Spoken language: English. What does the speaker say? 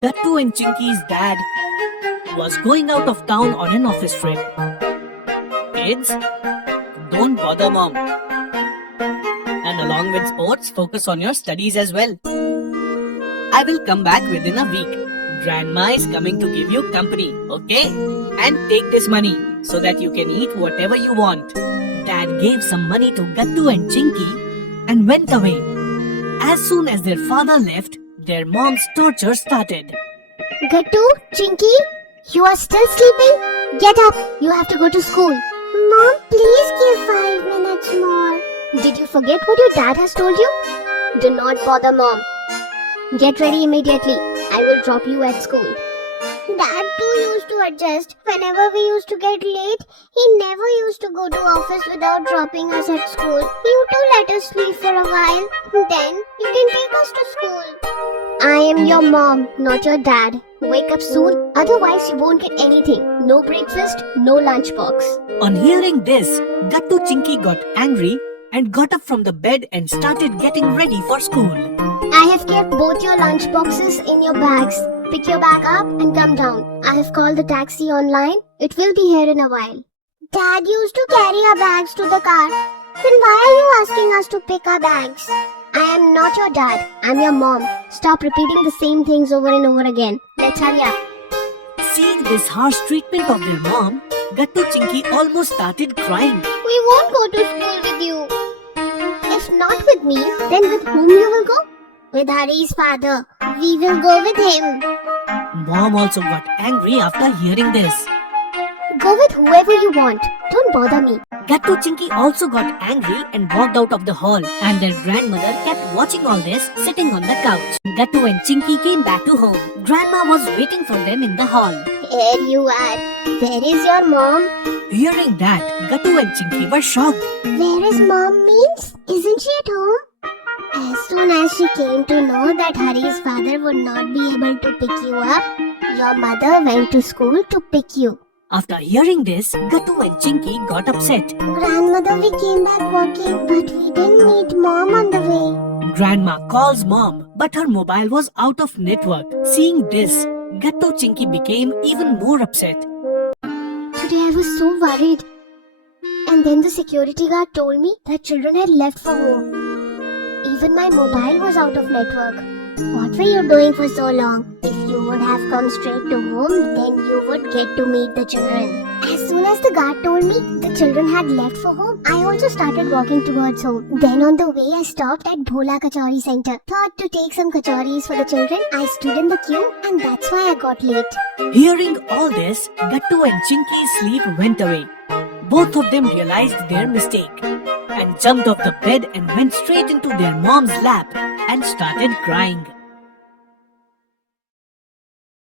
Dattu and Chinky's dad was going out of town on an office trip. Kids, don't bother mom. And along with sports, focus on your studies as well. I will come back within a week. Grandma is coming to give you company, okay? And take this money so that you can eat whatever you want. Dad gave some money to Gattu and Chinky and went away. As soon as their father left, their mom's torture started. Gattu, Chinky, you are still sleeping? Get up, you have to go to school. Mom, please give 5 minutes more. Did you forget what your dad has told you? Do not bother mom. Get ready immediately. I will drop you at school. Dad too used to adjust. Whenever we used to get late, he never used to go to office without dropping us at school. You too let us sleep for a while. Then you can take us to school. I am your mom, not your dad. Wake up soon, otherwise you won't get anything. No breakfast, no lunchbox. On hearing this, Gattu Chinky got angry and got up from the bed and started getting ready for school. I have kept both your lunch boxes in your bags. Pick your bag up and come down. I have called the taxi online. It will be here in a while. Dad used to carry our bags to the car. Then why are you asking us to pick our bags? I am not your dad. I am your mom. Stop repeating the same things over and over again. Let's hurry up. Seeing this harsh treatment of their mom, Gattu Chinky almost started crying. We won't go to school with you. If not with me, then with whom you will go? With Hari's father. We will go with him. Mom also got angry after hearing this. Go with whoever you want. Don't bother me. Gattu Chinky also got angry and walked out of the hall, and their grandmother kept watching all this sitting on the couch. Gattu and Chinky came back to home. Grandma was waiting for them in the hall. Here you are. Where is your mom? Hearing that, Gattu and Chinky were shocked. Where is mom means? Isn't she at home? As soon as she came to know that Hari's father would not be able to pick you up, your mother went to school to pick you. After hearing this, Gattu and Chinky got upset. Grandmother, we came back walking, but we didn't meet mom on the way. Grandma calls mom, but her mobile was out of network. Seeing this, Gattu Chinky became even more upset. Today I was so worried. And then the security guard told me that children had left for home. Even my mobile was out of network. What were you doing for so long? If you would have come straight to home, then you would get to meet the children. As soon as the guard told me the children had left for home, I also started walking towards home. Then on the way I stopped at Bhola Kachori Center. Thought to take some kachoris for the children. I stood in the queue and that's why I got late. Hearing all this, Gattu and Chinky's sleep went away. Both of them realized their mistake and jumped off the bed and went straight into their mom's lap and started crying.